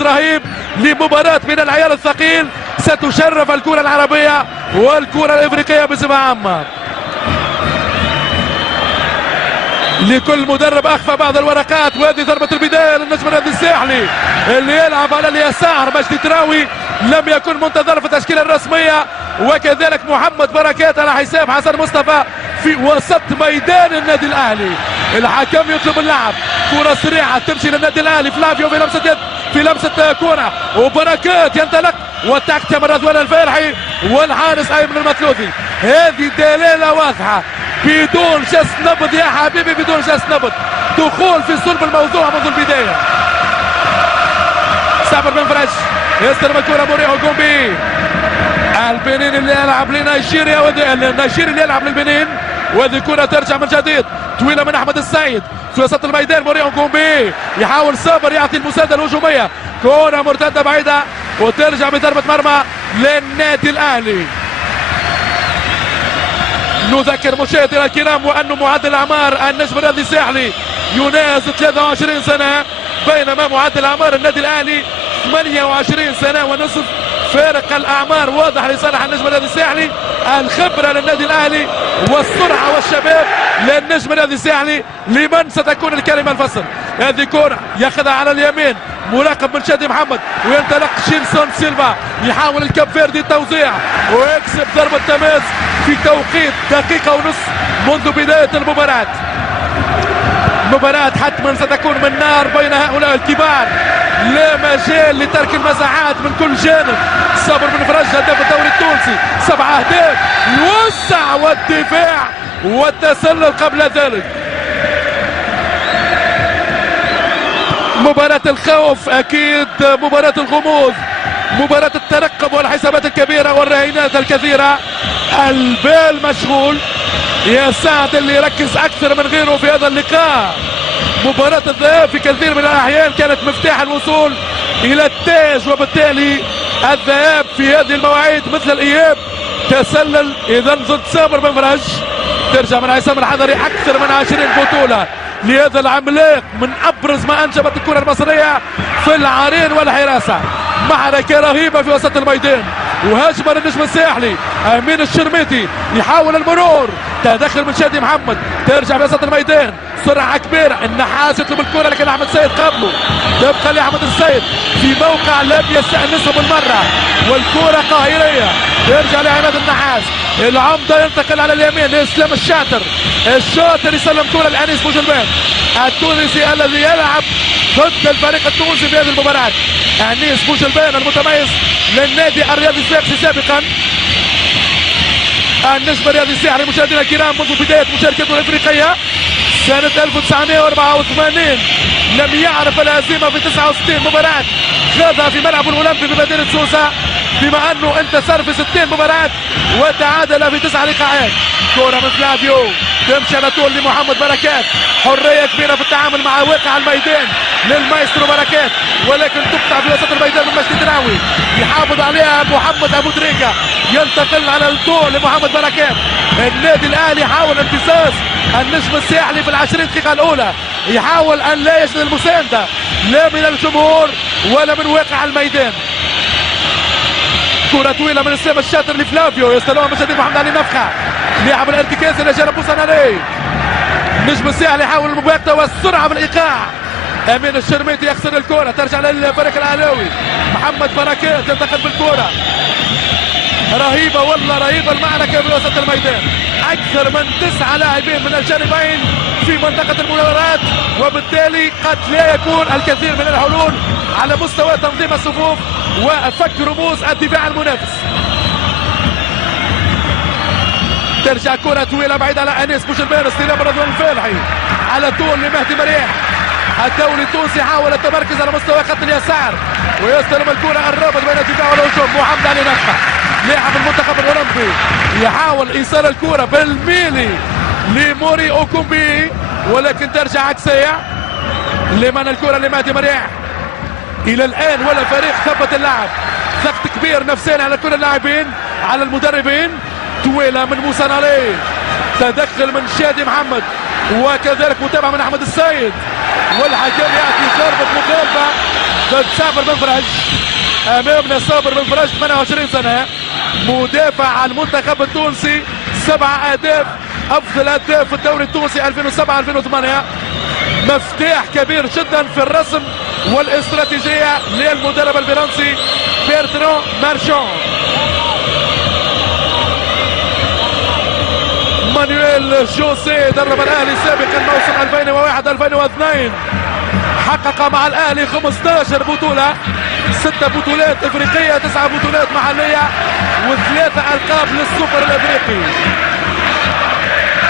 رهيب لمباراة من العيار الثقيل ستشرف الكرة العربية والكرة الافريقية بصفة عامة. لكل مدرب اخفى بعض الورقات، وهذه ضربة البداية للنجم الرياضي الساحلي اللي يلعب على اليسار. مجدي تراوي لم يكن منتظر في التشكيلة الرسمية، وكذلك محمد بركات على حساب حسن مصطفى في وسط ميدان النادي الاهلي. الحكم يطلب اللعب، كرة سريعة تمشي للنادي الاهلي. فلافيو في لمسة يد، في لمسة كرة، وبركات ينطلق وتحت رضوان الفارحي والحارس ايمن المثلوثي. هذه دلالة واضحة بدون جس نبض يا حبيبي، بدون جس نبض، دخول في صلب الموضوع منذ البداية. صابر بن فرج يستلم الكرة، موريو كومبي، البنين اللي يلعب لنيجيريا، النيجيري اللي يلعب للبنين، وهذه كرة ترجع من جديد طويلة من احمد السيد في وسط الميدان. موريو كومبي يحاول صابر يعطي المساندة الهجومية، كرة مرتدة بعيدة وترجع بضربة مرمى للنادي الاهلي. نذكر مشاهدينا الكرام وأن معدل أعمار النجم الرياضي الساحلي يناهز 23 سنة، بينما معدل أعمار النادي الأهلي 28 سنة ونصف. فارق الأعمار واضح لصالح النجم الرياضي الساحلي، الخبرة للنادي الأهلي والسرعة والشباب للنجم الرياضي الساحلي. لمن ستكون الكلمة الفصل؟ هذه كرة ياخذها على اليمين، مراقب من شادي محمد، وينطلق شيلسون سيلفا، يحاول الكاب فيردي التوزيع ويكسب ضربة تماس في توقيت دقيقة ونصف منذ بداية المباراة. مباراة حتما ستكون من نار بين هؤلاء الكبار، لا مجال لترك المساحات من كل جانب. صابر بن فرج هداف الدوري التونسي 7 أهداف، يوسع والدفاع والتسلل قبل ذلك. مباراة الخوف أكيد، مباراة الغموض، مباراة الترقب والحسابات الكبيرة والرهينات الكثيرة. البال مشغول يا سعد اللي يركز أكثر من غيره في هذا اللقاء. مباراة الذهاب في كثير من الأحيان كانت مفتاح الوصول إلى التاج، وبالتالي الذهاب في هذه المواعيد مثل الإياب تسلل. إذا ضد صابر بن فرج ترجع من عصام الحضري أكثر من 20 بطولة لهذا العملاق، من أبرز ما أنجبت الكرة المصرية في العرين والحراسة. معركة رهيبة في وسط الميدان، وهجمة للنجم الساحلي. أمين الشرميتي يحاول المرور، تدخل من شادي محمد، ترجع في وسط الميدان، سرعة كبيرة. النحاس يطلب الكرة لكن أحمد السيد قبله، تبقى لأحمد السيد في موقع لم يستأنسه بالمرة، والكرة قاهرية يرجع لعماد النحاس. العمدة ينتقل على اليمين لإسلام الشاطر، الشاطر يسلم كرة لأنيس بوجلبان التونسي الذي يلعب ضد الفريق التونسي في هذه المباراة. أنيس بوجلبان المتميز للنادي الرياضي الساحلي سابقا. النجم الرياضي الساحلي مشاهدينا الكرام منذ بداية مشاركته الافريقية سنة 1984 لم يعرف الهزيمة في 69 مباراة خاضها في ملعب الأولمبي بمدينة سوسة، بما انه انتصر في 60 مباراة وتعادل في 9 لقاءات. كرة من فلافيو تمشي على طول لمحمد بركات، حرية كبيرة في التعامل مع واقع الميدان للمايسترو بركات، ولكن تقطع في وسط الميدان من مجدي تراوي، يحافظ عليها محمد ابو دريكة، ينتقل على الطول لمحمد بركات. النادي الاهلي حاول امتصاص النجم الساحلي في ال20 دقيقة الاولى، يحاول ان لا يجد المساندة لا من الجمهور ولا من واقع الميدان. كرة طويلة من اسلام الشاطر لفلافيو، يستلمها من جديد محمد علي نفخة، لاعب الارتكاز الى جانب بوسانالي. نجم الساحل يحاول المباغتة والسرعة بالايقاع. امين الشرميتي يخسر الكرة، ترجع للفريق الاهلاوي. محمد بركات ينتقل بالكرة، رهيبة والله رهيبة المعركة في وسط الميدان. أكثر من 9 لاعبين من الجانبين في منطقة المباراة، وبالتالي قد لا يكون الكثير من الحلول على مستوى تنظيم الصفوف وفك رموز الدفاع المنافس. ترجع كرة طويلة بعيدة على أنيس بوجلبان، استلام رضوان الفالحي على طول لمهدي مريح. الدوري التونسي حاول التمركز على مستوى خط اليسار، ويستلم الكرة الرابط بين الدفاع والهجوم. محمد علي نفخة لاعب المنتخب الاولمبي يحاول ايصال الكرة بالميلي لموري اوكومبي، ولكن ترجع عكسية. لمن الكرة لمهدي مريح. الى الان ولا فريق ثبت اللعب، ضغط كبير نفسيا على كل اللاعبين على المدربين. طويلة من موسى نالي، تدخل من شادي محمد، وكذلك متابعة من احمد السيد، والحكم يعطي ضربة مخالفة ضد صابر بن فرج. امامنا صابر بن فرج 28 سنه، مدافع على المنتخب التونسي، 7 اهداف، افضل هداف في الدوري التونسي 2007 2008. مفتاح كبير جدا في الرسم والاستراتيجيه للمدرب الفرنسي بيرتران مارشون. مانويل جوزيه درب الاهلي سابقا موسم 2001 2002، حقق مع الاهلي 15 بطوله، 6 بطولات افريقيه، 9 بطولات محليه، و3 القاب للسوبر الافريقي.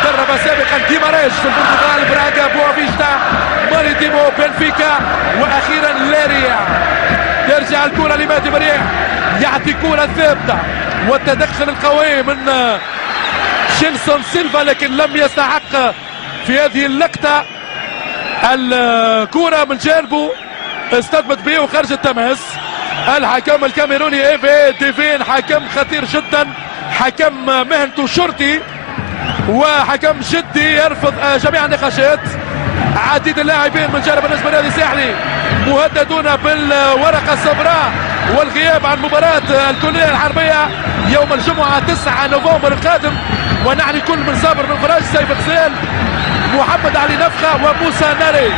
درب سابقا ديماريش في البرتغال، براغا، بوافيستا، ماريتيمو، بنفيكا، واخيرا لاريا. ترجع الكره لمادي مريح، يعطي كره ثابته والتدخل القوي من شيلسون سيلفا، لكن لم يستحق في هذه اللقطه الكرة من جانبه، استثبت به وخرج التماس. الحكم الكاميروني ايفي ديفين حكم خطير جدا، حكم مهنته شرطي وحكم جدي يرفض جميع النقاشات. عديد اللاعبين من جانب النجم الرياضي الساحلي مهددون بالورقة الصفراء والغياب عن مباراة الكلية الحربية يوم الجمعة 9 نوفمبر القادم، ونعني كل من صابر بن فراج، سيف غزال، محمد علي نفخة وموسى ناري،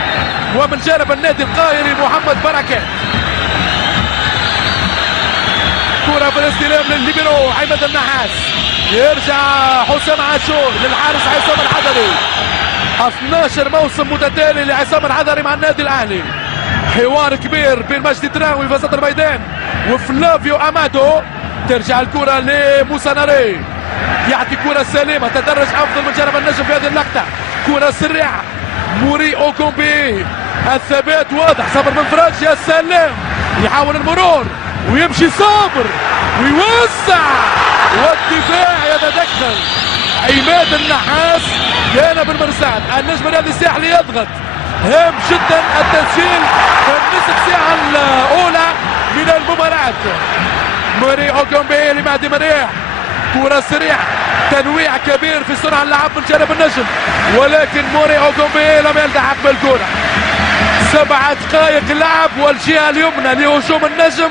ومن جانب النادي القاهري محمد بركة. كرة في الاستلام للليبرو عماد النحاس، يرجع حسام عاشور للحارس عصام الحضري. 12 موسم متتالي لعصام الحضري مع النادي الاهلي. حوار كبير بين مجدي تراوي في وسط الميدان وفلافيو امادو. ترجع الكرة لموسى ناري، يعطي كرة سليمة، تدرج افضل من جانب النجم في هذه اللقطة. كرة سريعة، موري اوكومبي، الثبات واضح، صابر بن فراج، يا سلام، يحاول المرور ويمشي صابر ويوسع والدفاع يتدخل. عماد النحاس كان بالمرصاد، النجم الرياضي الساحلي يضغط، هام جدا التسجيل في النصف ساعة الأولى من المباراة. موري اوكومبي لمهدي مريح، كرة سريعة، تنويع كبير في صنع اللعب من جانب النجم، ولكن موري اوكومبي لم يلتحق بالكرة. 7 دقائق لعب والجهة اليمنى لهجوم النجم،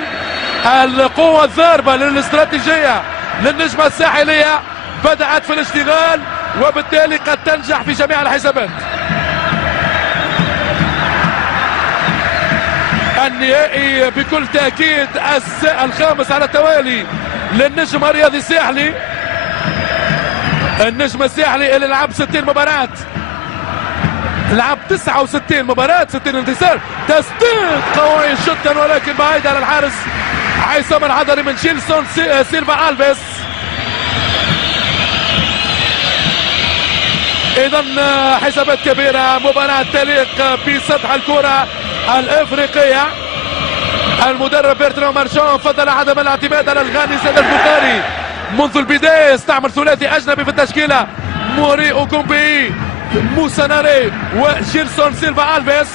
القوة الضاربة للاستراتيجية للنجمة الساحلية بدأت في الاشتغال، وبالتالي قد تنجح في جميع الحسابات. النهائي بكل تأكيد الخامس على التوالي للنجم الرياضي الساحلي. النجم الساحلي اللي لعب 60 مباراة، لعب 69 مباراة، 60 انتصار، تسديد قوي جدا ولكن بعيد على الحارس عصام الحضري من شيلسون سيلفا ألفيس. اذا حسابات كبيرة، مباراة تليق بسطح الكرة الافريقية. المدرب بيرتران مارشون فضل عدم الاعتماد على الغاني سيد البخاري منذ البداية، استعمل ثلاثي اجنبي في التشكيلة، موري اوكومبي، موسى ناري، وجيلسون سيلفا ألفيس.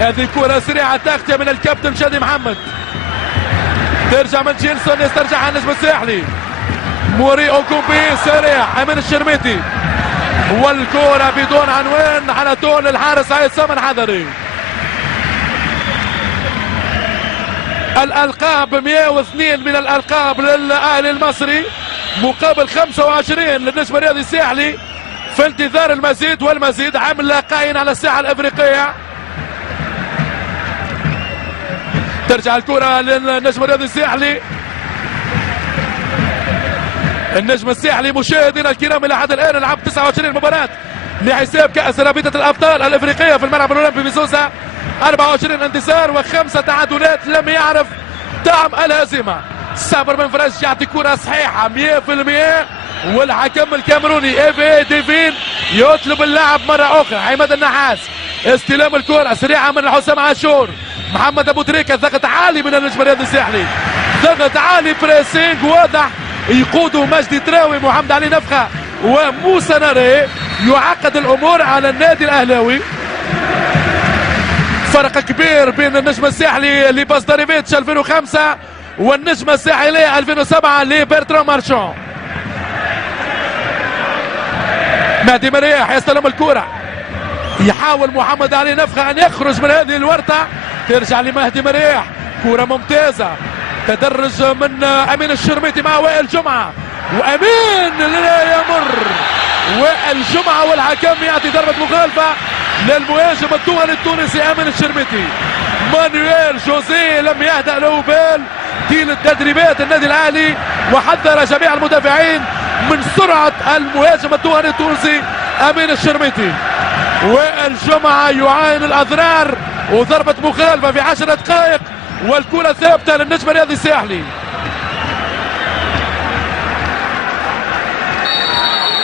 هذه كرة سريعة تغطية من الكابتن شادي محمد، ترجع من جيلسون، يسترجعها النجم الساحلي. موري اوكومبي سريع امين الشرميتي، والكرة بدون عنوان على طول الحارس عصام الحضري. الألقاب 102 من الألقاب للأهلي المصري مقابل 25 للنجم الرياضي الساحلي، في انتظار المزيد والمزيد. عامل لاقين على الساحة الأفريقية. ترجع الكرة للنجم الرياضي الساحلي. النجم الساحلي مشاهدينا الكرام إلى حد الآن لعب 29 مباراة لحساب كأس رابطة الأبطال الأفريقية في الملعب الأولمبي بسوسة، 24 انتصار و5 تعادلات، لم يعرف طعم الهزيمة. صابر بن فراج يعطي كرة صحيحة 100%، والحكم الكاميروني ايفي ديفين يطلب اللعب مرة أخرى. عماد النحاس، استلام الكرة سريعة من حسام عاشور، محمد أبو تريكة، ضغط عالي من النجم الرياضي الساحلي، ضغط عالي، بريسينج واضح يقوده مجدي تراوي، محمد علي نفخة وموسى ناري، يعقد الأمور على النادي الأهلاوي. فرق كبير بين النجم الساحلي لباسداريفيتش 2005 والنجم الساحلي 2007 لبيرتران مارشون. مهدي مريح يستلم الكرة، يحاول محمد علي نفخة أن يخرج من هذه الورطة، ترجع لمهدي مريح، كرة ممتازة، تدرج من امين الشرميتي مع وائل جمعة، وامين لا يمر وائل جمعة، والحكم يعطي ضربة مخالفة للمهاجم الدولي التونسي امين الشرميتي. مانويل جوزيه لم يهدأ له بال طيلة تدريبات النادي الاهلي، وحذر جميع المدافعين من سرعة المهاجم الدولي التونسي امين الشرميتي. وائل جمعة يعاين الاضرار، وضربة مخالفة في 10 دقائق، والكرة ثابتة للنجم الرياضي الساحلي.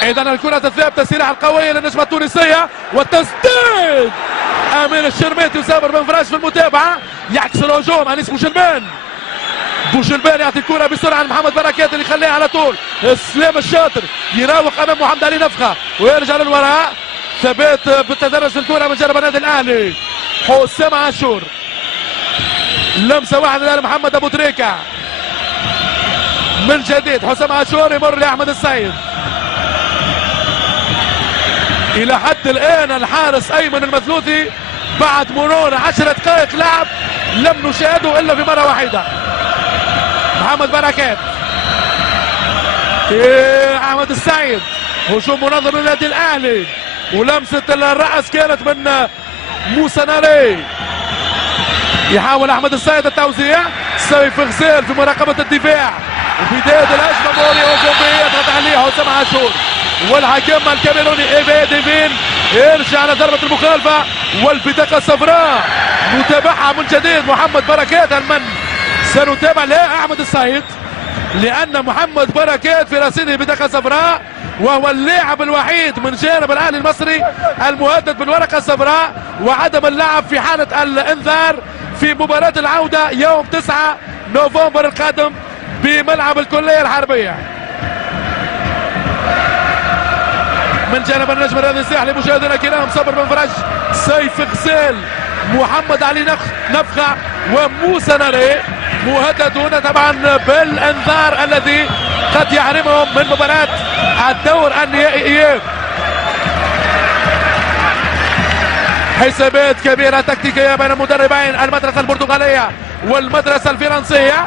اذا الكرة الثابتة سلاح القوية للنجمة التونسية، والتسديد امين الشرميتي وسامر بن فراج في المتابعة، يعكس الهجوم انيس بوجلبان. بوجلبان يعطي الكرة بسرعة لمحمد بركات اللي يخليها على طول، سلام الشاطر يراوغ امام محمد علي نفخة ويرجع للوراء، ثبات بالتدرج في الكرة من جانب النادي الاهلي. حسام عاشور، لمسة واحدة لمحمد ابو تريكة، من جديد حسام عاشور يمر لاحمد السيد. الى حد الان الحارس ايمن المثلوثي بعد مرور 10 دقائق لعب لم نشاهده الا في مرة واحدة. محمد بركات، احمد السيد، هجوم منظم للنادي الاهلي، ولمسة الرأس كانت من موسى ناري. يحاول احمد السيد التوزيع، سيف غزال في مراقبة الدفاع، وبداية الهجمة موري اوجومبي يضغط عليه حسام عاشور، والحكم الكاميروني ايفي ديفين يرجع على ضربة المخالفة والبطاقة الصفراء. متابعها من جديد محمد بركات، المن سنتابع لا احمد السيد، لان محمد بركات في رصيده بطاقة صفراء، وهو اللاعب الوحيد من جانب الاهلي المصري المهدد بالورقة الصفراء وعدم اللعب في حالة الانذار في مباراة العودة يوم 9 نوفمبر القادم بملعب الكلية الحربية. من جانب النجم الرياضي الساحلي مشاهدينا الكرام، صبر بن فرج، سيف غزال، محمد علي نفخة، وموسى ناري مهددون طبعا بالانذار الذي قد يحرمهم من مباراة الدور النهائي اياب. حسابات كبيرة تكتيكية بين المدربين، المدرسة البرتغالية والمدرسة الفرنسية.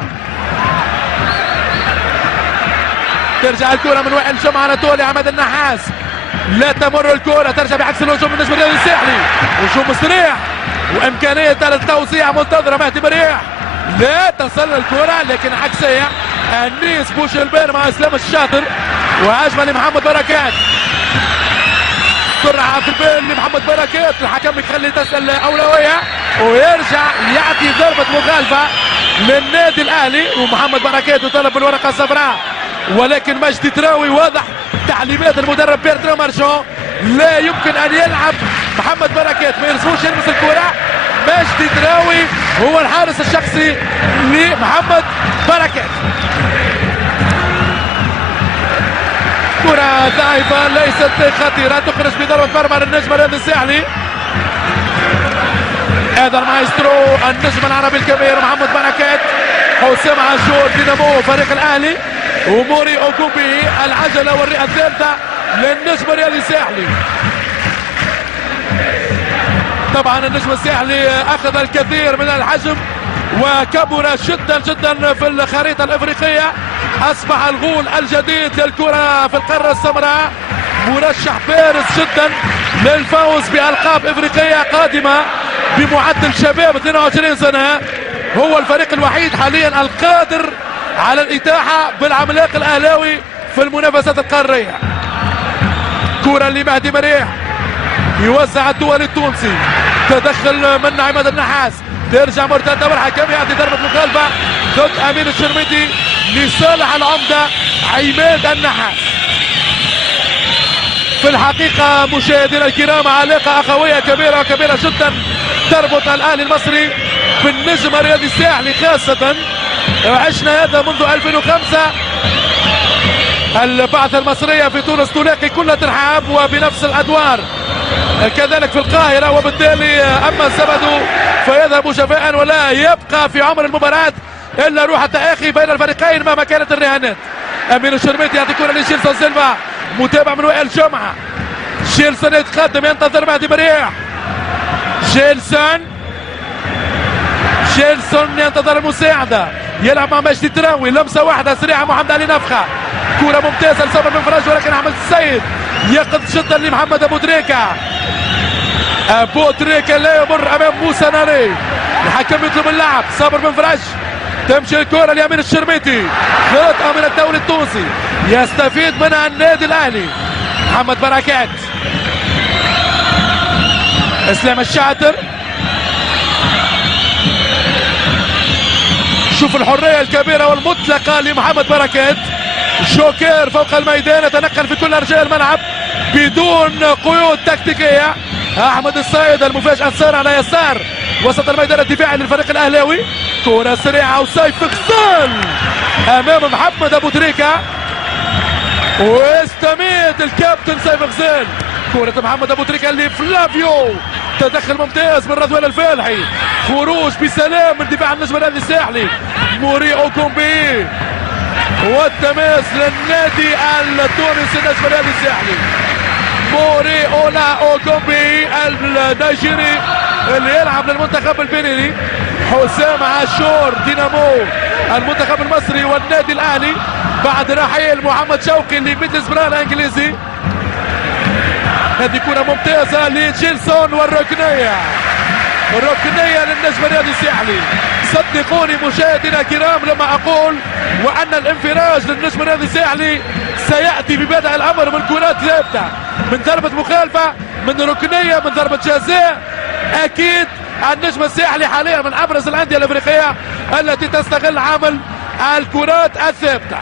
ترجع الكرة من وائل جمعة على طول عماد النحاس، لا تمر الكرة، ترجع بعكس الهجوم من النجم الرياضي الساحلي، هجوم سريع وامكانية التوسيع منتظرة. مهدي مريح، لا تصل الكرة لكن عكسية، انيس بوجلبان مع اسلام الشاطر، وهجمة لمحمد بركات، سرعة في البال لمحمد بركات، الحكم يخلي تسأل أولوية ويرجع يعطي ضربة مخالفة للنادي الأهلي، ومحمد بركات يطالب بالورقة الصفراء، ولكن مجدي تراوي واضح تعليمات المدرب بيرترو مارشون، لا يمكن أن يلعب محمد بركات، ما يرسموش يلمس الكرة. مجدي تراوي هو الحارس الشخصي لمحمد بركات. كرة ضعيفة ليست خطيرة، تخرج بضربة مرمى للنجم الرياضي الساحلي. هذا المايسترو النجم العربي الكبير محمد بركات، حسام عاشور دينامو فريق الاهلي، وموري اوكوبي العجلة والرئة الثالثة للنجم الرياضي الساحلي. طبعا النجم الساحلي اخذ الكثير من الحجم وكبر جدا جدا في الخريطة الافريقية، اصبح الغول الجديد للكرة في القارة السمراء، مرشح بارز جدا للفوز بألقاب افريقية قادمة بمعدل شباب 22 سنة. هو الفريق الوحيد حاليا القادر على الاتاحة بالعملاق الاهلاوي في المنافسات القارية. كرة لمهدي مريح، يوزع الدول التونسي، تدخل من عماد النحاس، ترجع مرتدة والحكم يعطي ضربة مخالفة ضد امين الشرميتي لصالح العمدة عماد النحاس. في الحقيقة مشاهدينا الكرام علاقة اخوية كبيرة وكبيرة جدا تربط الاهلي المصري بالنجم الرياضي الساحلي، خاصة عشنا هذا منذ 2005. البعثة المصرية في تونس تلاقي كل ترحاب وبنفس الادوار، كذلك في القاهرة، وبالتالي اما الزبد فيذهب جفاء ولا يبقى في عمر المباراة الا روح التآخي بين الفريقين مهما كانت الرهانات. امين الشرميتي يعطي كرة لشيلسون سيلفا، متابع من وائل جمعة، شيلسون يتقدم ينتظر مهدي مريح، شيلسون جيلسون ينتظر المساعدة، يلعب مع مجدي تراوي، لمسة واحدة سريعة محمد علي نفخة، كرة ممتازة لصبر بن فرج، ولكن أحمد السيد يقض جدا لمحمد أبو تريكة. أبو تريكة لا يمر أمام موسى ناري، الحكم يطلب اللعب. صابر بن فرج، تمشي الكرة ليمين الشرميتي، خطأ من الدولي التونسي يستفيد منها النادي الأهلي. محمد بركات، اسلام الشاطر، شوف الحرية الكبيرة والمطلقة لمحمد بركات. جوكير فوق الميدان، يتنقل في كل أرجاء الملعب بدون قيود تكتيكية. أحمد السيد المفاجأة صار على يسار وسط الميدان الدفاعي للفريق الأهلاوي، كرة سريعة وسيف غزال أمام محمد أبو تريكة، واستميت الكابتن سيف غزال. كرة محمد أبو تريكة لفلافيو، تدخل ممتاز من رضوان الفالحي، خروج بسلام من دفاع النجم النادي الساحلي موري أوكومبي، والتماس للنادي التونسي النجم النادي الساحلي. موري أولا أوكومبي النيجيري اللي يلعب للمنتخب البنيني. حسام عاشور دينامو المنتخب المصري والنادي الأهلي بعد رحيل محمد شوقي لميدلسبرا الإنجليزي. هذه كرة ممتازة لجيلسون والركنية، الركنية للنجم الرياضي الساحلي. صدقوني مشاهدينا الكرام لما أقول وأن الانفراج للنجم الرياضي الساحلي سيأتي ببدء الأمر من كرات ثابتة، من ضربة مخالفة، من ركنية، من ضربة جزاء. أكيد النجم الساحلي حاليا من أبرز الأندية الأفريقية التي تستغل عمل الكرات الثابتة.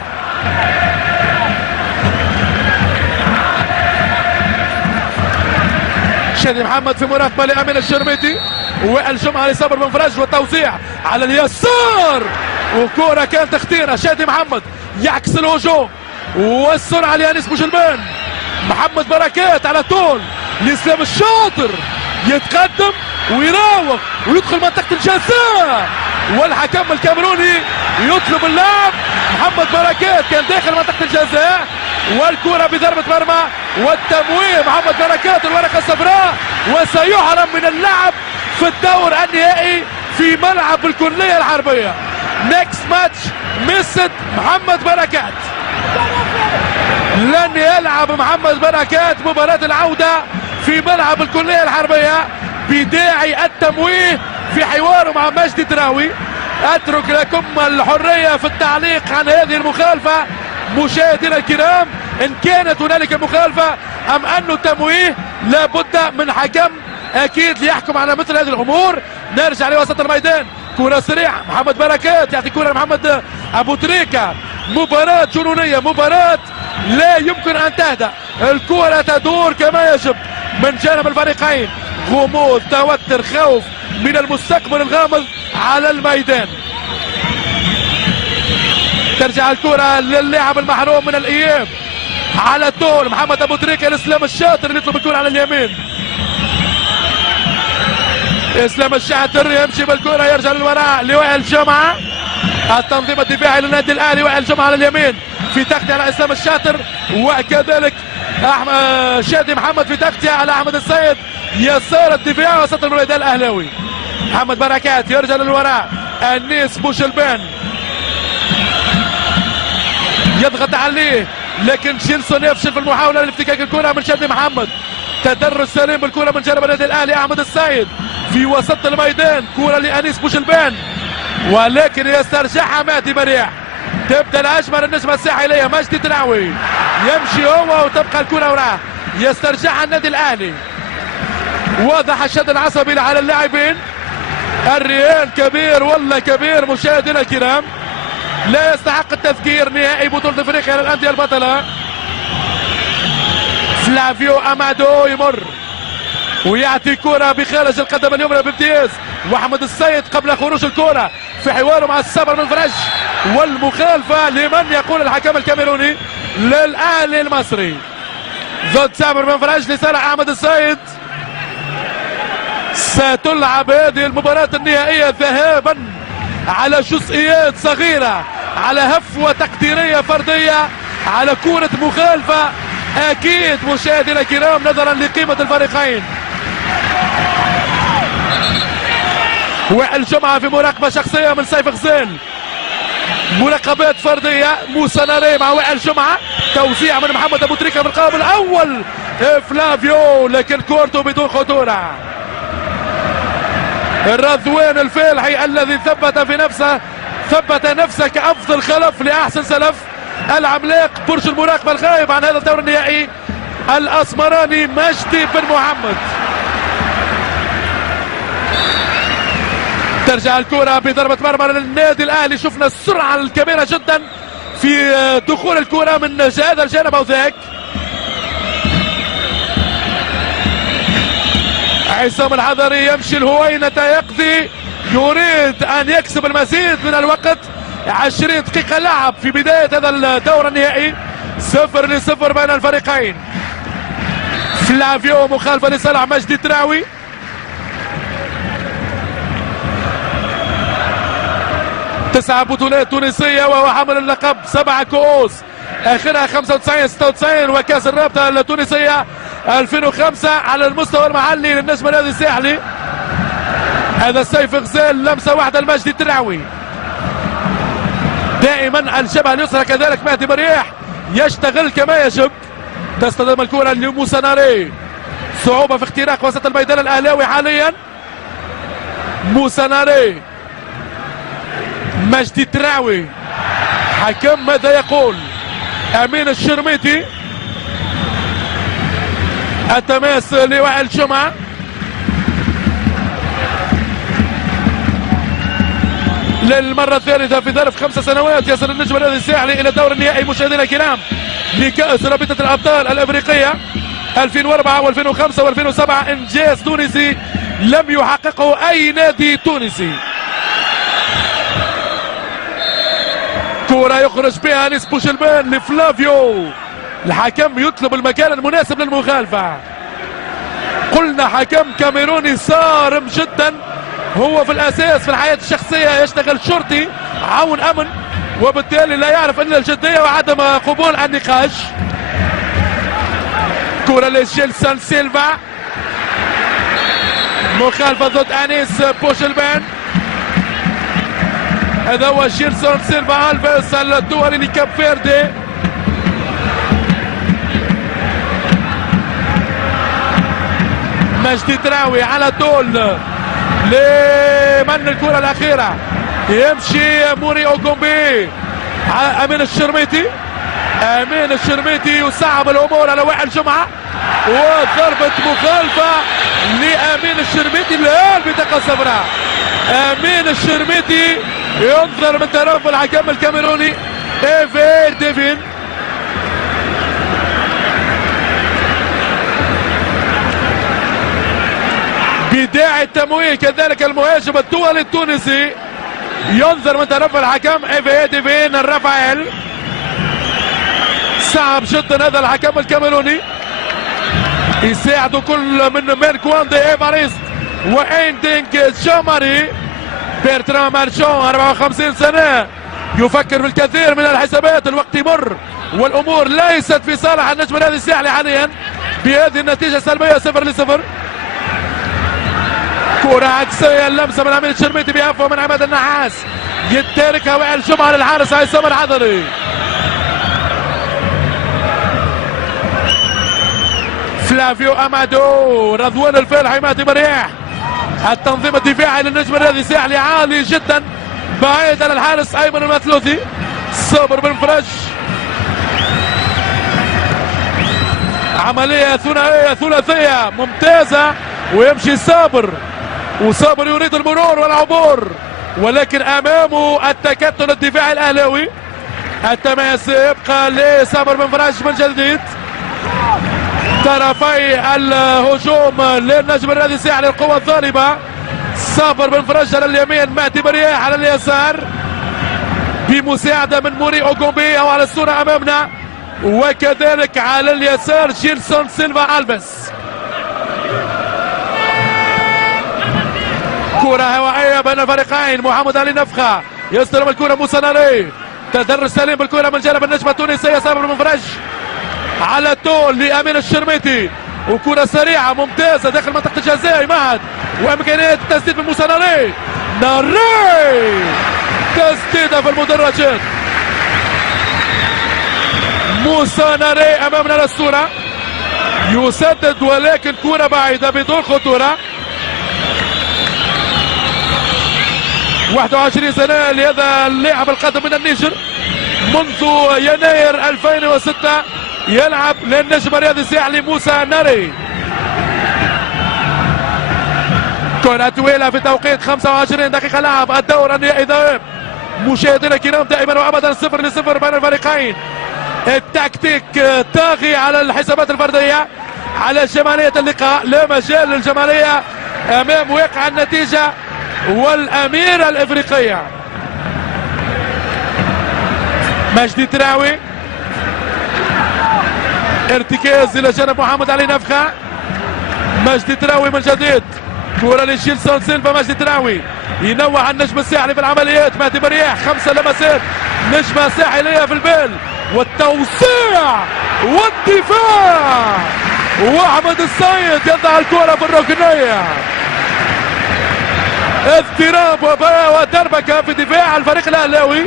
شادي محمد في مراقبة لأمين الشرميتي، والجمعة لصبر بن فرج، والتوزيع على اليسار، وكرة كانت خطيرة. شادي محمد يعكس الهجوم والسرعة لأنيس بوشلبان. محمد بركات على طول لإسلام الشاطر، يتقدم ويراوغ ويدخل منطقة الجزاء، والحكم الكاميروني يطلب اللعب. محمد بركات كان داخل منطقة الجزاء، والكرة بضربة مرمى والتمويه. محمد بركات الورقة الصفراء، وسيحرم من اللعب في الدور النهائي في ملعب الكلية الحربية. نيكست ماتش ميسد محمد بركات، لن يلعب محمد بركات مباراة العودة في ملعب الكلية الحربية بداعي التمويه في حواره مع مجدي تراوي. اترك لكم الحرية في التعليق عن هذه المخالفة مشاهدينا الكرام، ان كانت هنالك مخالفة ام انه تمويه. لابد من حكم اكيد ليحكم على مثل هذه الامور. نرجع لوسط الميدان، كرة سريعة، محمد بركات يعطي كرة لمحمد ابو تريكة. مباراة جنونية، مباراة لا يمكن ان تهدأ، الكرة تدور كما يجب من جانب الفريقين. غموض، توتر، خوف من المستقبل الغامض على الميدان. ترجع الكرة للاعب المحروم من الاياب على طول محمد ابو تريكة لاسلام الشاطر اللي يطلب الكرة على اليمين. اسلام الشاطر يمشي بالكرة، يرجع للوراء لوائل جمعة، التنظيم الدفاعي للنادي الاهلي. وائل جمعة على اليمين في تغطية على اسلام الشاطر، وكذلك شادي محمد في تغطية على احمد السيد يسار الدفاع وسط الميدان الاهلاوي. محمد بركات يرجع للوراء، انيس بوشلبان يضغط عليه، لكن جيلسون يفشل في المحاولة لافتكاك الكرة من شادي محمد. تدرج سليم بالكرة من جانب النادي الاهلي. احمد السيد في وسط الميدان، كرة لانيس بوشلبان، ولكن يسترجعها مهدي مريح. تبدا الاجمل النجمة الساحلية مجدي تراوي، يمشي هو وتبقى الكرة وراه، يسترجعها النادي الاهلي. واضح الشد العصبي على اللاعبين. الريال كبير والله كبير مشاهدينا الكرام، لا يستحق التذكير. نهائي بطولة افريقيا للاندية البطلة. فلافيو امادو يمر ويعطي كرة بخارج القدم اليمنى بامتياز، واحمد السيد قبل خروج الكرة في حواره مع الصبر بن فرج، والمخالفة لمن يقول الحكم الكاميروني للاهلي المصري ضد صابر بن فرج لصالح احمد السيد. ستلعب هذه المباراة النهائية ذهابا على جزئيات صغيرة، على هفوة تقديرية فردية، على كرة مخالفة اكيد مشاهدينا الكرام نظرا لقيمة الفريقين. وائل جمعة في مراقبة شخصية من سيف غزال، مراقبات فردية. موسى ناري مع وائل جمعة، توزيع من محمد ابو تريكة من القائم الاول فلافيو، لكن كورته بدون خطورة. رضوان الفالحي الذي ثبت نفسه كأفضل خلف لأحسن سلف. العملاق برج المراقبة الغايب عن هذا الدور النهائي الأسمراني مجدي بن محمد. ترجع الكرة بضربة مرمى للنادي الأهلي. شفنا السرعة الكبيرة جدا في دخول الكرة من هذا الجانب أو ذاك. عصام الحضري يمشي الهوينة يقضي، يريد أن يكسب المزيد من الوقت. 20 دقيقة لعب في بداية هذا الدور النهائي، 0-0 بين الفريقين. فلافيو مخالفة لصالح مجدي تراوي. تسع بطولات تونسية وهو حامل اللقب، 7 كؤوس اخرها 95 96 وكاس الرابطة التونسية 2005 على المستوى المحلي للنجم النادي الساحلي. هذا سيف غزال، لمسة واحدة لمجدي تراوي. دائما الجبهة اليسرى كذلك مهدي مرياح يشتغل كما يجب. تصطدم الكرة لموسى ناري، صعوبة في اختراق وسط الميدان الاهلاوي حاليا. موسى ناري، مجدي تراوي، حكم ماذا يقول؟ امين الشرميتي، التماس لوائل جمعة. للمرة الثالثة في ظرف 5 سنوات يصل النجم النادي الساحلي إلى دور النهائي مشاهدينا الكرام لكأس رابطة الأبطال الأفريقية 2004 و2005 و2007. إنجاز تونسي لم يحققه أي نادي تونسي. كرة يخرج بها أنيس بوشلمان لفلافيو. الحكم يطلب المكان المناسب للمخالفة. قلنا حكم كاميروني صارم جدا، هو في الأساس في الحياة الشخصية يشتغل شرطي عون أمن، وبالتالي لا يعرف إلا الجدية وعدم قبول النقاش. كرة لجيلسون سيلفا، مخالفة ضد أنيس بوشلمان. هذا هو جيلسون سيلفا ألفيس الدولي لكاب فيردي. مجدي تراوي على طول لمن الكرة الأخيرة، يمشي موري أوغومبي. أمين الشرميتي يصعب الأمور على وائل جمعة، وضربة مخالفة لأمين الشرميتي الآن بطاقة صفراء. أمين الشرميتي ينظر من طرف الحكم الكاميروني إيفير ديفين. بداعي التمويه كذلك المهاجم الدولي التونسي ينظر من طرف الحكم إيفير ديفين الرافائيل. صعب جدا هذا الحكم الكاميروني، يساعده كل من كواندي ايفاريست واندينغ جاماري. بيرتران مارشون 54 سنة يفكر في الكثير من الحسابات. الوقت يمر والامور ليست في صالح النجم النادي الساحلي حاليا بهذه النتيجة السلبية 0-0. كرة عكسية، اللمسة من عميد الشرميتي بعفو من عماد النحاس، يتاركها وائل جمعة للحارس عصام الحضري. فلافيو امادو، رضوان الفالحي، مهدي مرياح. التنظيم الدفاعي للنجم النادي الساحلي عالي جدا بعيد عن الحارس ايمن المثلوثي. صابر بن فرج، عملية ثنائية ثلاثية ممتازة، ويمشي صابر، وصابر يريد المرور والعبور، ولكن امامه التكتل الدفاعي الاهلاوي. التماس يبقى لصابر بن فرج من جديد. طرفي الهجوم للنجم النادي الساحلي القوة الضاربة، صابر بن فرج على اليمين، مهدي مرياح على اليسار بمساعدة من موري أوغومبي أو على الصورة أمامنا، وكذلك على اليسار جيلسون سيلفا ألفيس. كرة هوائية بين الفريقين. محمد علي نفخة يستلم الكرة، موسى ناري، تدرج سليم بالكرة من جانب النجمة التونسية صابر بن فرج على طول لأمين الشرميتي، وكرة سريعة ممتازة داخل منطقة الجزاء مهد، وإمكانية التسديد من موسى ناري. ناري تسديدة في المدرجات. موسى ناري امامنا على الصورة يسدد ولكن كرة بعيدة بدون خطورة. 21 سنة لهذا اللاعب القادم من النيجر، منذ يناير 2006 يلعب للنجم الرياضي الساحلي موسى ناري. كرة طويلة في توقيت 25 دقيقة لعب الدور النهائي ذهاب. مشاهدينا الكرام دائما وابدا 0-0 بين الفريقين. التكتيك طاغي على الحسابات الفردية، على جمالية اللقاء، لا مجال للجمالية امام واقع النتيجة والاميرة الافريقية. مجدي تراوي ارتكاز الى جانب محمد علي نفخة. مجدي تراوي من جديد، كرة لجيلسون سيلفا. مجدي تراوي ينوع النجم الساحلي في العمليات. مهدي برياح 5 لمسات، نجمة ساحلية في البال والتوسيع والدفاع، واحمد السيد يضع الكرة في الركنية. اضطراب ودربكة في دفاع الفريق الاهلاوي،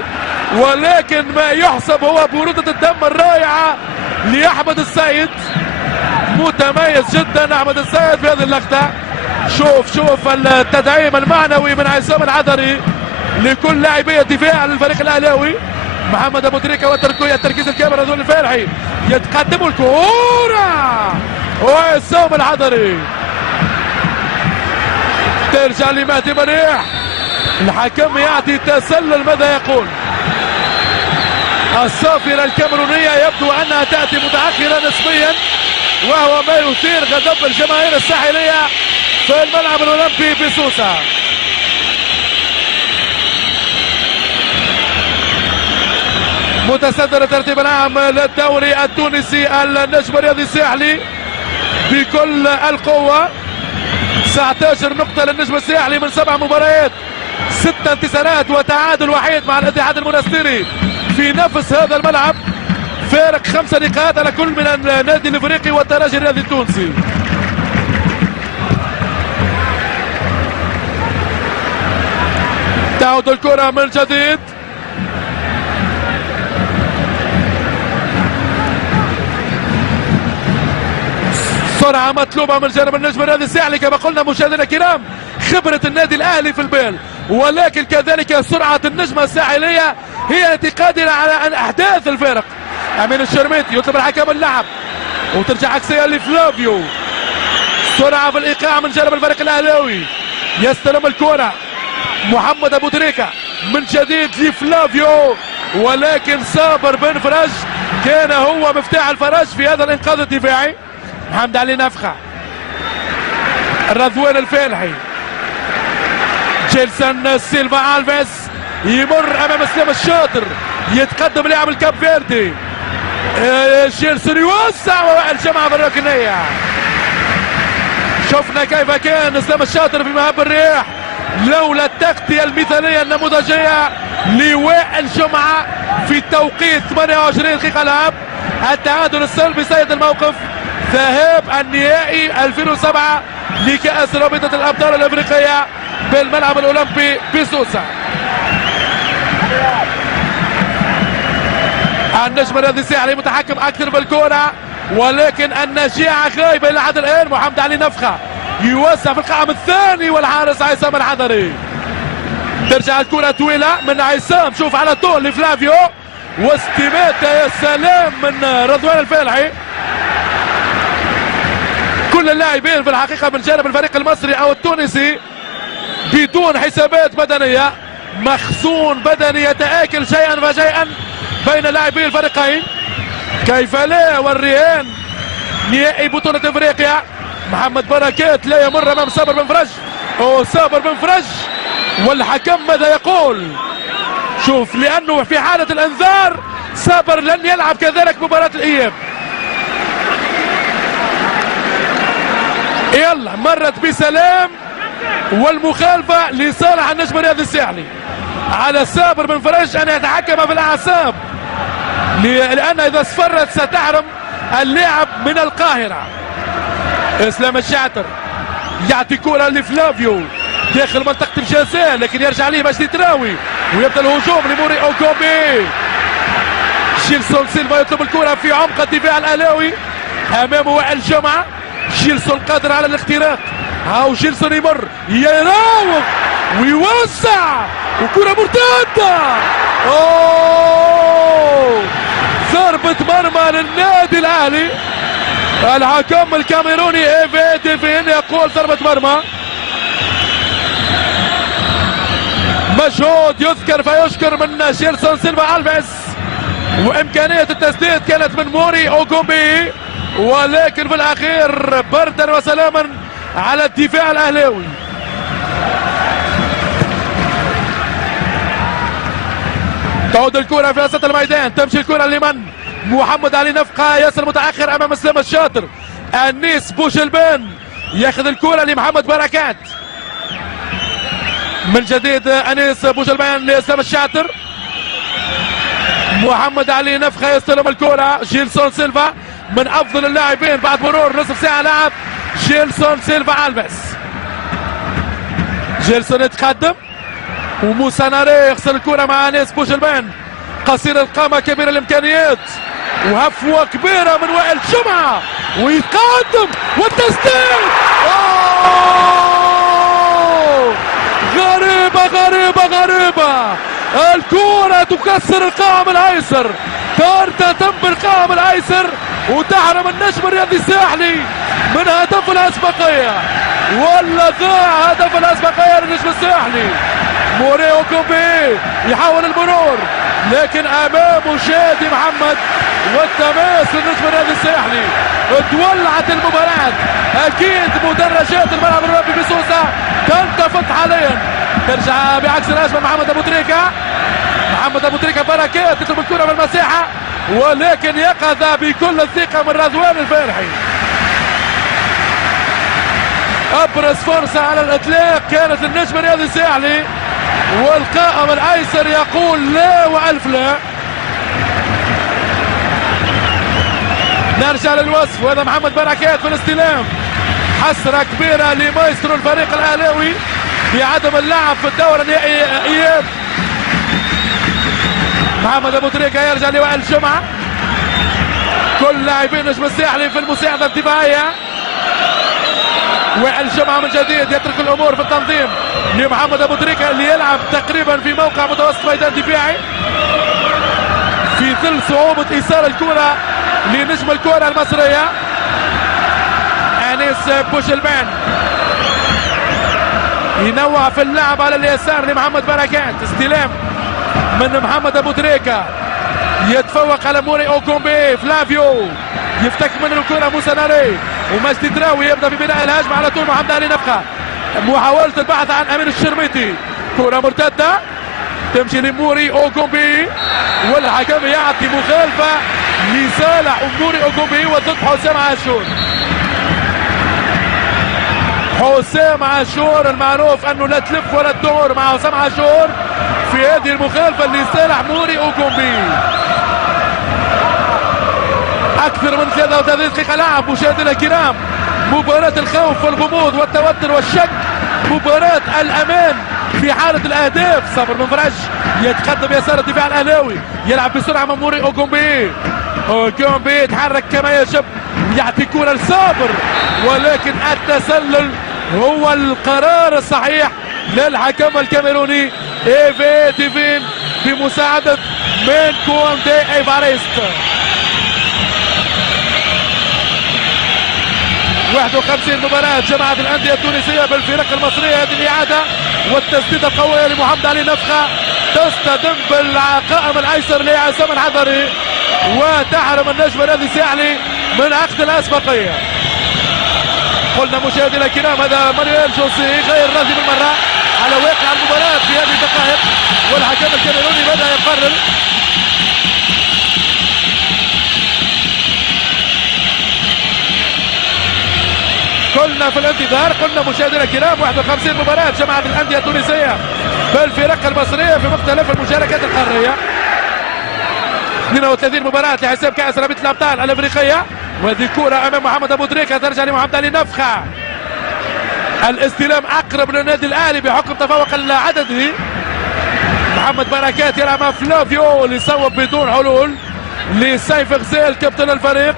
ولكن ما يحسب هو برودة الدم الرائعة لأحمد السيد. متميز جدا أحمد السيد في هذه اللقطة. شوف التدعيم المعنوي من عصام العذري لكل لاعبي الدفاع للفريق الاهلاوي. محمد ابو تريكه والتركيز الكامل رضوان الفالحي يتقدموا الكورة وعصام العذري ترجع لمهدي مريح. الحكم يعطي تسلل. ماذا يقول؟ الصافرة الكاميرونية يبدو انها تأتي متأخرة نسبيا، وهو ما يثير غضب الجماهير الساحلية في الملعب الاولمبي بسوسة. متصدر الترتيب العام للدوري التونسي النجم الرياضي الساحلي بكل القوة. 19 نقطة للنجم الساحلي من 7 مباريات، 6 انتصارات وتعادل وحيد مع الاتحاد المنستيري في نفس هذا الملعب. فارق 5 نقاط على كل من النادي الافريقي والترجي الرياضي التونسي. تعود الكرة من جديد. سرعة مطلوبة من جانب النجم الرياضي الساحلي. كما قلنا مشاهدينا الكرام، خبرة النادي الاهلي في البال، ولكن كذلك سرعة النجمة الساحلية هي التي قادرة على احداث الفارق. امين الشرميتي يطلب الحكم اللعب وترجع عكسية لفلافيو. سرعة في الايقاع من جانب الفريق الاهلاوي. يستلم الكرة محمد ابو تريكة من جديد لفلافيو، ولكن صابر بن فرج كان هو مفتاح الفرج في هذا الانقاذ الدفاعي. محمد علي نفخة، رضوان الفالحي، جيلسون سيلفا الفيس يمر امام اسلام الشاطر، يتقدم لاعب الكاب فيردي. جيلسون يوسع الجمعة بالركنية. شفنا كيف كان اسلام الشاطر في مهب الرياح لولا التغطية المثالية النموذجية لوائل جمعة في توقيت 28 دقيقة لعب. التعادل السلبي سيد الموقف. ذهاب النهائي 2007 لكأس رابطة الأبطال الأفريقية بالملعب الأولمبي بسوسة. النجم الرياضي الساحلي متحكم أكثر بالكرة، ولكن النجيعة غايبة إلى حد الآن. محمد علي نفخة يوسع في القائم الثاني والحارس عصام العذري. ترجع الكرة طويلة من عصام، شوف على طول لفلافيو واستماتة يا سلام من رضوان الفالحي. كل اللاعبين في الحقيقة من جانب الفريق المصري أو التونسي بدون حسابات بدنية، مخزون بدني يتآكل شيئا فشيئا بين لاعبي الفريقين. كيف لا والرهان نهائي بطولة افريقيا. محمد بركات لا يمر امام صابر بن فرج، صابر بن فرج والحكم ماذا يقول؟ شوف، لانه في حالة الانذار صابر لن يلعب كذلك مباراة الاياب. يلا مرت بسلام، والمخالفة لصالح النجم الرياضي الساحلي. على صابر بن فرج ان يتحكم في الاعصاب، لان اذا اصفرت ستحرم اللاعب من القاهرة. اسلام الشاطر يعطي كرة لفلافيو، داخل منطقة الجزاء، لكن يرجع ليه مجدي تراوي ويبدا الهجوم لموري اوكومبي. جيلسون سيلفا يطلب الكرة في عمق الدفاع الاهلاوي امامه وائل جمعة. جيلسون قادر على الاختراق، هاو جيلسون يمر يراوغ ويوسع وكرة مرتدة. اوه ضربة مرمى للنادي الاهلي. الحكم الكاميروني ايفي ديفين يقول ضربة مرمى. مجهود يذكر فيشكر من جيلسون سيلفا الفيس، وامكانية التسديد كانت من موري اوكومبي، ولكن في الاخير بردا وسلاما على الدفاع الاهلاوي. تعود الكرة في وسط الميدان، تمشي الكرة لمن؟ محمد علي نفقة يصل متأخر أمام اسلام الشاطر. أنيس بوشلبان ياخذ الكرة لمحمد بركات. من جديد أنيس بوشلبان لاسلام الشاطر. محمد علي نفقة يستلم الكرة. جيلسون سيلفا من أفضل اللاعبين بعد مرور نصف ساعة لعب. جيلسون سيلفا ألفيس. جيلسون يتقدم وموسى ناري يخسر الكرة مع انيس بوشلبان. قصير القامة كبير الامكانيات وهفوة كبيرة من وائل جمعة ويتقدم والتسديد. غريبة غريبة غريبة، الكرة تكسر القائم الايسر، ترتدم بالقائم الايسر وتحرم النجم الرياضي الساحلي من هدف الاسبقية، ولا ضاع هدف الاسبقية للنجم الساحلي. موري اوكومبي يحاول المرور لكن امامه شادي محمد والتماس للنجم الرياضي الساحلي. تولعت المباراة، اكيد مدرجات الملعب الرابي بسوسة تنتفض حاليا. ترجع بعكس الاشبه محمد ابو تريكة. محمد ابو تريكة بركات يطلب الكرة بالمساحة ولكن يقظ بكل الثقة من رضوان الفارحي. ابرز فرصة على الاطلاق كانت للنجم الرياضي الساحلي والقائم الايسر يقول لا والف لا. نرجع للوصف وهذا محمد بركات في الاستلام. حسرة كبيرة لمايسترو الفريق الاهلاوي بعدم اللعب في الدورة النهائي اياب. محمد ابو تريكة يرجع لوائل جمعة. كل لاعبين نجم الساحلي في المساعدة الدفاعية. وائل جمعة من جديد يترك الامور في التنظيم لمحمد ابو تريكة اللي يلعب تقريبا في موقع متوسط ميدان دفاعي في ظل صعوبة ايصال الكرة لنجم الكرة المصرية انيس بوشلبان. ينوع في اللعب على اليسار لمحمد بركات. استلام من محمد ابو تريكة يتفوق على موري اوكومبي. فلافيو يفتك من الكرة موسى ناري ومجدي تراوي يبدا ببناء الهجمة على طول. محمد علي نفقة محاولة البحث عن امين الشرميطي. كرة مرتدة تمشي لموري اوكومبي والحكم يعطي مخالفة لصالح موري اوكومبي وضد حسام عاشور. حسام عاشور المعروف انه لا تلف ولا تدور مع حسام عاشور في هذه المخالفة لصالح موري اوكومبي. اكثر من 33 دقيقة لعب مشاهدينا الكرام. مباراة الخوف والغموض والتوتر والشك، مباراة الامان في حالة الاهداف. صبر من فرج يتقدم يسار الدفاع الاهلاوي يلعب بسرعة من موري اوكومبي. اوكومبي يتحرك كما يجب يعطي كرة لصابر ولكن التسلل هو القرار الصحيح للحكم الكاميروني ايفي ديفين بمساعدة من كوندي ايفاريست. 51 مباراة جماعة الأندية التونسية بالفرق المصرية. هذه الإعادة والتسديدة القوية لمحمد علي نفقة تصطدم بالقائم الأيسر لعصام الحضري وتحرم النجم الرياضي الساحلي من أخذ الأسبقية. قلنا مشاهدينا الكرام هذا مانويل جوسي غير راضي بالمرة على واقع المباراة في هذه الدقائق والحكم الكاميروني بدأ يقرر. قلنا في الانتظار، قلنا مشاهدينا الكرام 51 مباراة جمعت الأندية التونسية بالفرق المصرية في مختلف المشاركات القارية. 32 مباراة لحساب كأس رابطة الأبطال الأفريقية. وهذه كرة أمام محمد أبو تريكة ترجع لمحمد علي نفقة. الاستلام اقرب للنادي الاهلي بحكم تفوق عدده. محمد بركات يلعب فلافيو اللي صوب بدون حلول لسيف غزال كابتن الفريق،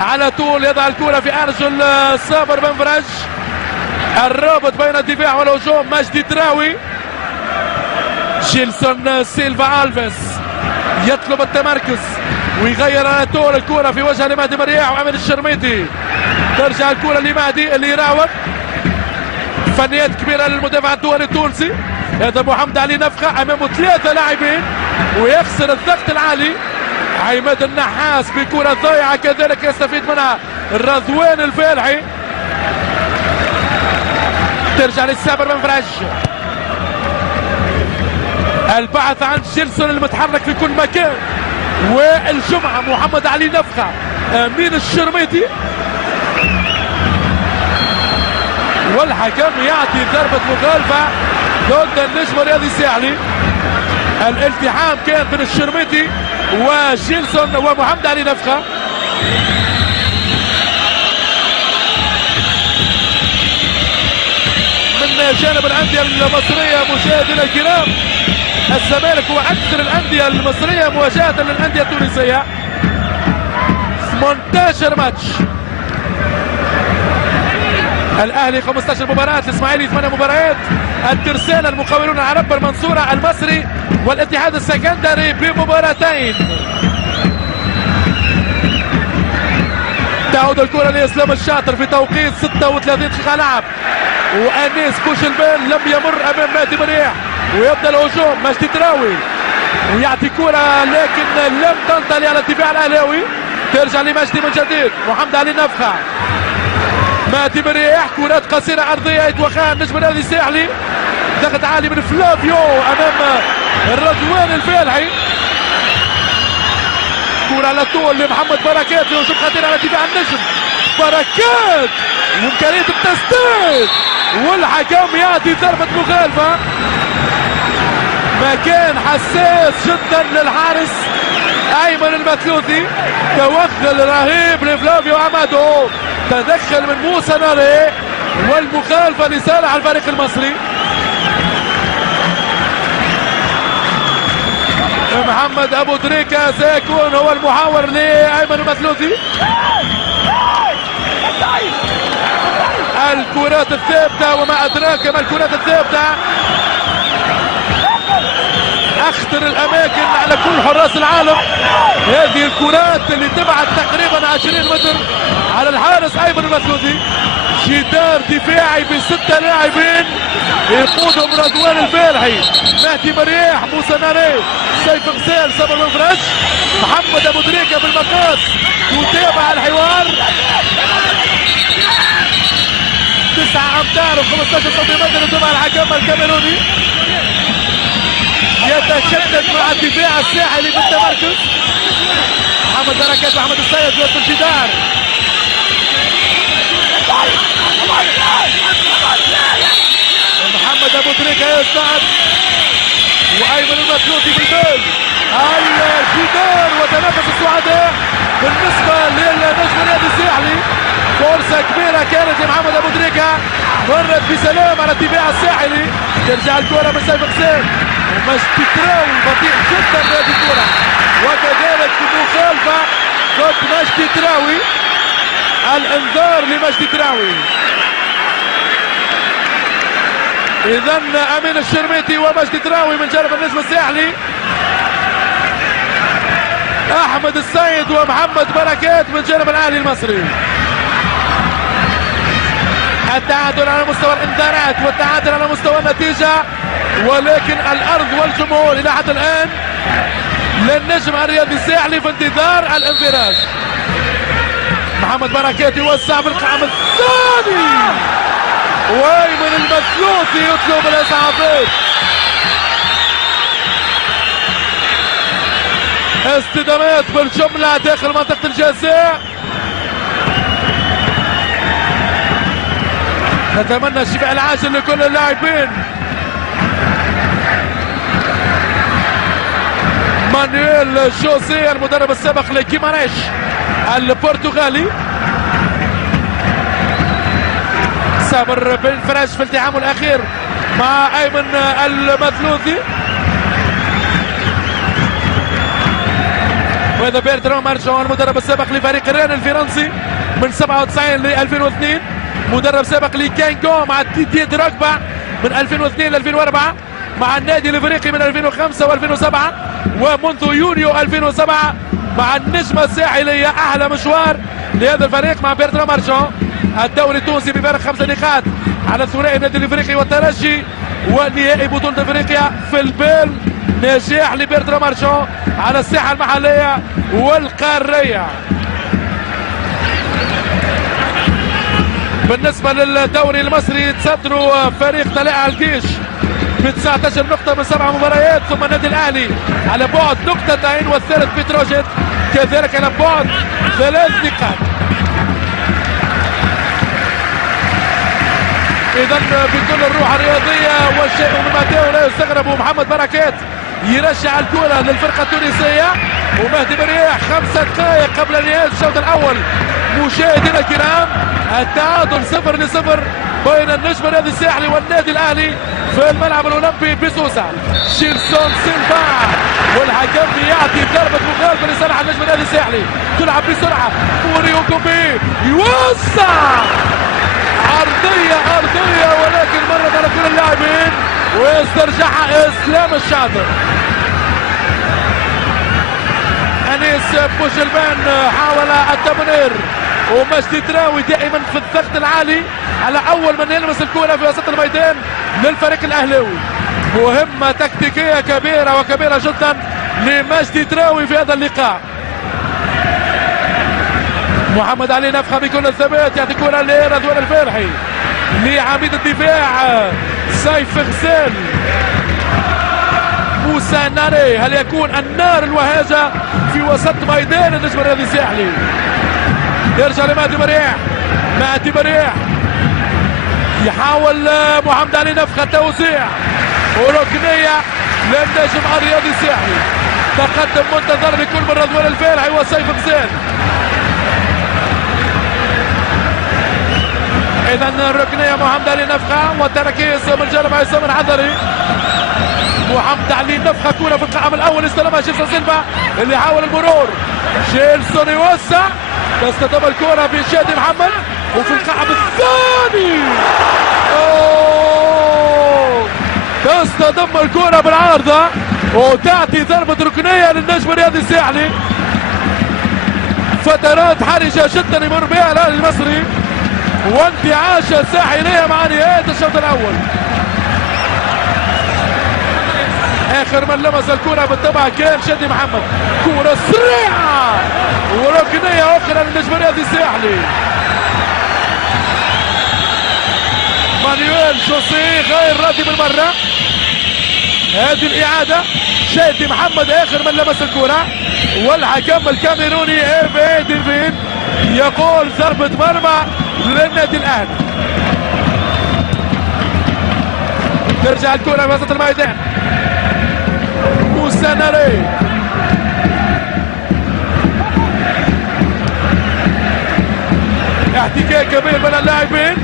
على طول يضع الكرة في ارجل صابر بن فرج. الرابط بين الدفاع والهجوم مجدي تراوي. جيلسون سيلفا الفيس يطلب التمركز ويغير على طول الكرة في وجه لمهدي مرياح وامين الشرميطي. ترجع الكرة لمهدي اللي يراوغ. فنيات كبيرة للمدافع الدولي التونسي. هذا محمد علي نفخة امامه 3 لاعبين ويخسر الضغط العالي. عماد النحاس بكرة ضايعة كذلك يستفيد منها رضوان الفالحي. ترجع للسابر بن فرج. البحث عن جيلسون المتحرك في كل مكان، والجمعة محمد علي نفخة امين الشرميطي، والحكم يعطي ضربة مخالفة ضد النجم الرياضي الساحلي. الالتحام كان بين الشرميطي وجيلسون ومحمد علي نفخة. من جانب الأندية المصرية مشاهدينا الكرام، الزمالك هو أكثر الأندية المصرية مواجهة للأندية التونسية. 18 ماتش. الأهلي 15 مباراة، الإسماعيلي 8 مباريات، الترسانة المقاولون العرب، المنصورة، المصري والاتحاد السكندري بمباراتين. تعود الكرة لإسلام الشاطر في توقيت 36 دقيقة لعب، وأنيس بوشلبان لم يمر أمام مهدي مرياح، ويبدأ الهجوم. مجدي تراوي ويعطي كرة لكن لم تنطلي على الدفاع الأهلاوي. ترجع لمجدي من جديد. محمد علي نفخة، مهدي مرياح، كرات قصيرة عرضية يتوقعها النجم الرياضي الساحلي. ضغط عالي من فلافيو أمام رضوان الفالحي. كرة على طول لمحمد بركات، هجوم خطير على دفاع النجم. بركات وإمكانية التسديد، والحكم يعطي ضربة مخالفة. مكان حساس جدا للحارس أيمن المثلوثي. توغل رهيب لفلافيو عمادو، تدخل من موسى ناري، والمخالفة لصالح الفريق المصري. محمد ابو تريكة سيكون هو المحاور لايمن المثلوثي. الكرات الثابتة وما ادراك ما الكرات الثابتة. اخطر الاماكن على كل حراس العالم هذه الكرات اللي تبعد تقريبا 20 متر على الحارس ايمن المثلوثي. جدار دفاعي ب6 لاعبين يقودهم رضوان الفالحي، مهدي مرياح، موسى ناري، سيف غزال، صبر بن فرج، محمد ابو تريكة بالمقاس يتابع الحوار. 9 امتار و15 سنتيمتر يتابع الحكم الكاميروني. يتشدد مع الدفاع الساحلي بالتمركز. محمد بركات وأحمد السيد وسط الجدار. محمد ابو تريكة يصعد وايمن المثلوثي بالبال. الجدار وتنافس السعداء بالنسبه للنجم الرياضي الساحلي. فرصه كبيره كانت لمحمد ابو تريكة، مرت بسلام على الدفاع الساحلي. ترجع الكره من سيف غزال ومجدي تراوي بطيء جدا بهذه الكره، وكذلك مخالفه ضد مجدي تراوي. الانذار لمجدي تراوي. اذا امين الشرميطي ومجدي تراوي من جانب النجم الساحلي، احمد السيد ومحمد بركات من جانب الاهلي المصري. التعادل على مستوى الانذارات والتعادل على مستوى النتيجه، ولكن الارض والجمهور الى حد الان للنجم الرياضي الساحلي في انتظار الانفراج. محمد بركات يوسع بالقائم الثاني، وايمن المثلوثي يطلب الاسعافات. اصطدامات بالجمله داخل منطقه الجزاء. نتمنى الشفاء العاجل لكل اللاعبين. مانويل جوزيه المدرب السابق لكيماريش البرتغالي. صابر بن فرج في التعامل الاخير مع ايمن المثلوثي. وهذا بيرتران مارشون المدرب السابق لفريق رين الفرنسي من 97 ل 2002، مدرب سابق لكانكو مع ديديه دروغبا من 2002 ل 2004، مع النادي الافريقي من 2005 و2007، ومنذ يونيو 2007 مع النجمه الساحليه. احلى مشوار لهذا الفريق مع بيرتران مارشون. الدوري التونسي بفارق 5 نقاط على الثنائي النادي الافريقي والترجي، ونهائي بطوله افريقيا في البال. نجاح لبيرتران مارشون على الساحه المحليه والقاريه. بالنسبه للدوري المصري تصدروا فريق طلائع الجيش ب 19 نقطه من 7 مباريات، ثم النادي الاهلي على بعد نقطتين، والثالث بتروجيت كذلك على بعد 3 نقاط. اذا بكل الروح الرياضيه والشيء مما لا يستغرب، محمد بركات يرجع الكره للفرقه التونسيه، ومهدي مرياح 5 دقائق قبل نهايه الشوط الاول. مشاهدينا الكرام، التعادل 0-0 بين النجم الرياضي الساحلي والنادي الاهلي في الملعب الاولمبي بسوسه. شيلسون سيلفا والحكم يعطي ضربه مخالفه لصالح النجم الرياضي الساحلي. تلعب بسرعه فوريو كومبي يوسع ارضيه ولكن مرت على كل اللاعبين ويسترجعها اسلام الشاطر. انيس بوشلمان حاول التمرير، ومجدي تراوي دائما في الضغط العالي على اول من يلمس الكره في وسط الميدان للفريق الاهلاوي. مهمه تكتيكيه كبيره وكبيره جدا لمجدي تراوي في هذا اللقاء. محمد علي نفخه بكل الثبات، يعطي كره لرضوان الفرحي، لعميد الدفاع سيف غزال. موسى ناري، هل يكون النار الوهاجه في وسط ميدان النجم الرياضي الساحلي؟ يرجع لمهدي مريح، يحاول محمد علي نفخه توزيع وركنيه للنجم الرياضي الساحلي. تقدم منتظر لكل من رضوان الفرحي وسيف غزال. اذا الركنيه محمد علي نفخه والتركيز من جانب عصام العذري. محمد علي نفخه كوره في القائم الاول استلمها شيلسون سيلفا اللي حاول المرور. شيلسون يوسع، تستتم الكوره في شادي محمد وفي القائم الثاني تستتم الكوره بالعارضه وتاتي ضربه ركنيه للنجم الرياضي الساحلي. فترات حرجه جدا يمر بها الاهلي المصري وانتعاشة ساحلية مع نهاية الشوط الأول. آخر من لمس الكرة بالطبع كان شادي محمد، كرة سريعة وركنية أخرى للنجم الرياضي الساحلي. مانويل جوسيه غير راضي بالمرة. هذه الإعادة شادي محمد آخر من لمس الكرة، والحكم الكاميروني إيفي ديفيد يقول ضربة مرمى للنادي الاهلي. ترجع الكرة وسط الميدان. موسى ناري، احتكاك كبير بين اللاعبين.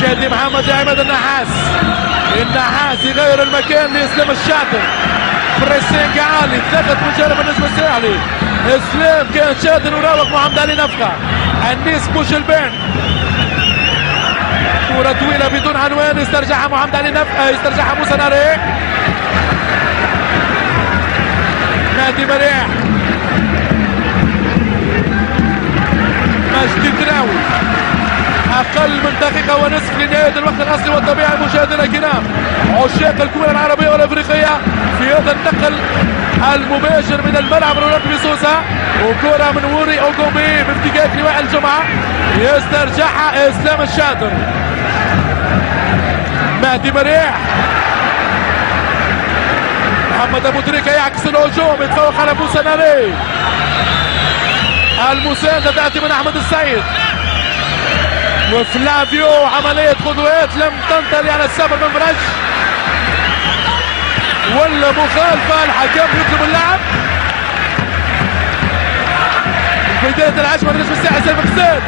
شادي محمد عماد النحاس يغير المكان لاسلام الشاطر. بريسينج عالي، ضغط من جانب النجم الساحلي. اسلام كان شادر وراوغ محمد علي نفخه. انيس بوشلبان، كرة طويلة بدون عنوان يسترجعها محمد علي نفخه، يسترجعها موسى ناري. مهدي مريح، مجدي تراوي. اقل من دقيقة ونصف لنهاية الوقت الاصلي والطبيعي. مشاهدينا الكرام، عشاق الكرة العربية والافريقية في هذا النقل المباشر من الملعب الاولمبي بسوسة، وكرة من ووري اوغومي بافتكاك لواء الجمعة يسترجعها اسلام الشاطر. مهدي مريح، محمد ابو تريكة يعكس الهجوم، يتفوق على موسى ناري. المساندة تأتي من احمد السيد وفلافيو. عملية خطوات لم تنتهي على السابر من فرج ولا مخالفة. الحكم يطلب اللعب. بداية العشرة من النجم الساحلي سيف غزال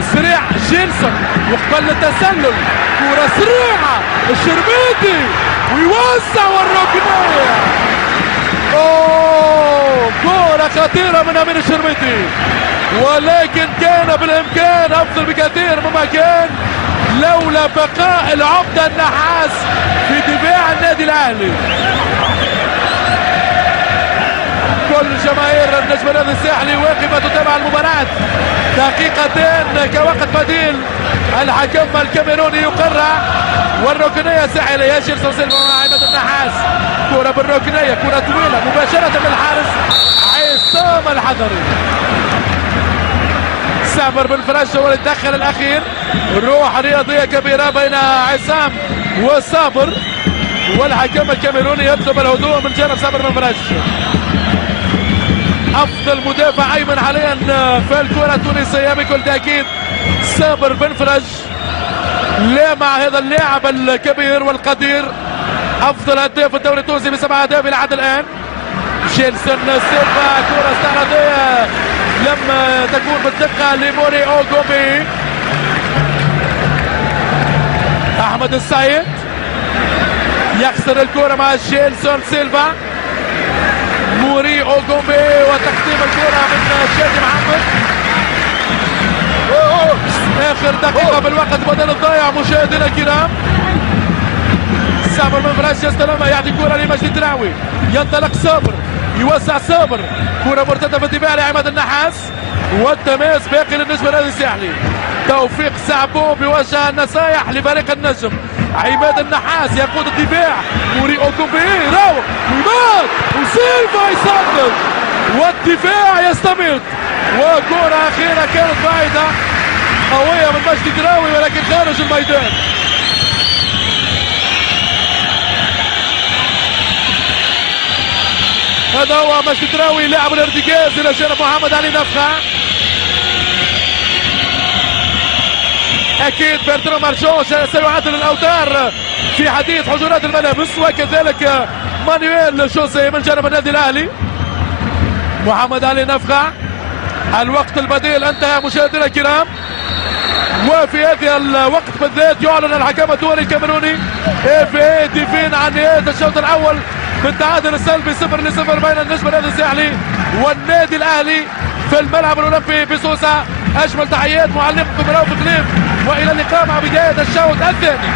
سريع جيلسون يقبل التسلل، كرة سريعة الشربيتي ويوسع والركنية. اوه كرة خطيرة من امين الشربيتي، ولكن كان بالامكان افضل بكثير مما كان لولا بقاء العمدة النحاس في دفاع النادي الاهلي. كل جماهير النجم الرياضي الساحلي واقفة تتابع المباراة، دقيقتين كوقت بديل. الحكم الكاميروني يقرع والركنية ساحلة يا جيلسون سيلفا مع عماد النحاس. كرة بالركنية، كرة طويلة مباشرة بالحارس عصام الحضري. سامر بن فرج هو الدخل الاخير. روح رياضية كبيرة بين عصام وصابر، والحكم الكاميروني يطلب الهدوء من جانب سامر بن فرج. افضل مدافع ايمن حاليا في الكرة التونسية بكل تأكيد سامر بن فرج. لا مع هذا اللاعب الكبير والقدير، افضل هداف الدوري التونسي ب7 اهداف الى حد الان. جيلسون سيلفا كرة استعراضية لما تكون بالدقة لموري اوغومي. احمد السعيد يخسر الكرة مع جيلسون سيلفا. موري اوغومي وتقديم الكرة من شادي محمد. اخر دقيقة بالوقت بدل الضايع مشاهدينا الكرام. صابر من فراش يستلمها، يعطي كرة لمجدي التراوي، ينطلق صابر يوسع صابر، كرة مرتدة في الدفاع لعماد النحاس، والتماس باقي للنجم الرياضي الساحلي. توفيق سعبو بوجه النصايح لفريق النجم. عماد النحاس يقود الدفاع، موري اوغومي يراوغ ويمات وسيلفا يسدد والدفاع يستمر. وكرة أخيرة كانت بعيدة قوية من مجدي التراوي ولكن خارج الميدان. هذا هو مجدي التراوي لاعب الارتكاز الى جانب محمد علي نفخة. اكيد بيرترو مارشون سيعدل الاوتار في حديث حجرات الملابس، وكذلك مانويل جوزي من جانب النادي الاهلي. محمد علي نفخة، الوقت البديل انتهى مشاهدينا الكرام، وفي هذا الوقت بالذات يعلن الحكم الدولي الكاميروني اف ديفين عن نهاية الشوط الاول بالتعادل السلبي 0-0 بين النجم الرياضي الساحلي والنادي الاهلي في الملعب الاولمبي بسوسة. اجمل تحيات معلقكم رؤوف غليف، والى اللقاء مع بداية الشوط الثاني.